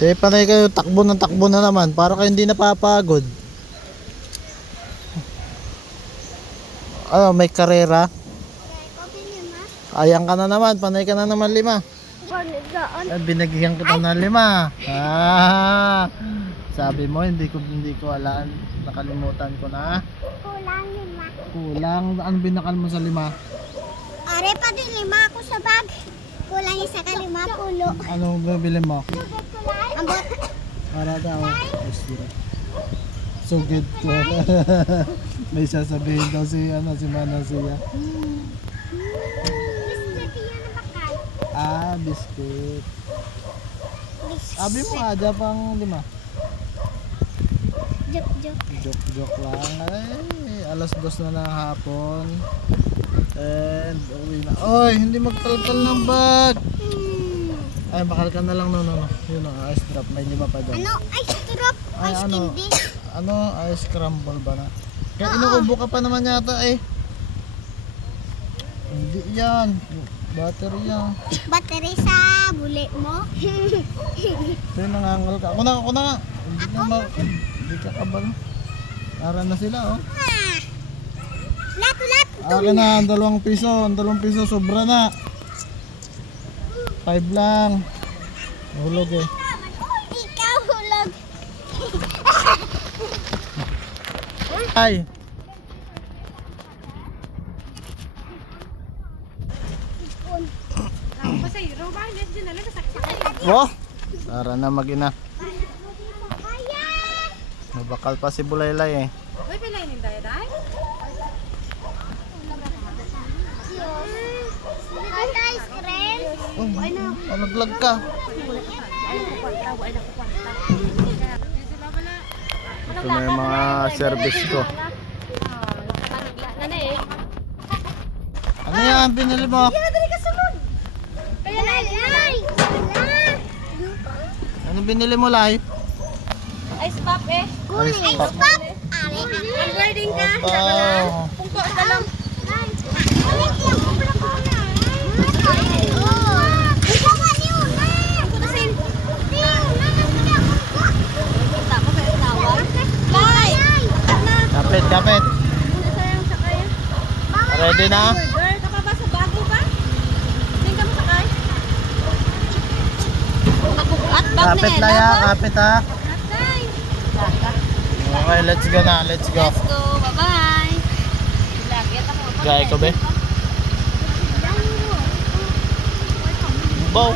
Te, panay kayo takbo na naman para kayo hindi napapagod. Ano, may karera? Ayan ka na naman, panay ka na naman 5. Ay, binagyan kita ng 5. Sabi mo hindi ko alam, nakalimutan ko na. Kulang 5. Kulang, ano binakal mo sa 5? Are pa din 5 ako sa bag. Kulang isa ka 5 pulo. Ano bibili mo? Ambot. Para daw. Sugid ko. May sasabihin daw si Manang siya. Biscuit yan na bakal. Biscuit. Sabi mo aja pang 5. Joke lang. Ay, alas 2 na ng hapon. And uwi na. Oy, hindi magtaltal ng bag. Ay, bakal ka na lang no. Yun ang ice drop, may 5 pa dyan. Ano? Ice drop? Ay, Ice candy? Ice crumble ba na? Kaya inuubo ka pa naman yata eh. Hindi yan. Battery yan. Battery sa buli mo? Pero nangangal ka. Ako na. Hindi ka kabal. Ara na sila oh. Ulat! Akin na, 2 piso. 2 piso, sobra na. 5 lang. Hulog eh. Ikaw hulog. Ay. Oh, tara na mag-ina. Mabakal pa si Bulaylay eh. Uy, pilay ni Day Day? Ice cream? Oh, naglag ka. Ito na yung mga service ko. Ano yan? Binili mo? Kaya na. Ano binili mo, Lai? Ice pop eh. Ice pop. Ang wedding ka. Wow. Pungko ka lang. Kapit. Ready na? Girl, ka pa ba sa bago ba? Hindi ka masakay? Kapit na ya, kapit ha. Okay, let's go na, let's go. Let's go, bye-bye. Gaya ko be? Bow.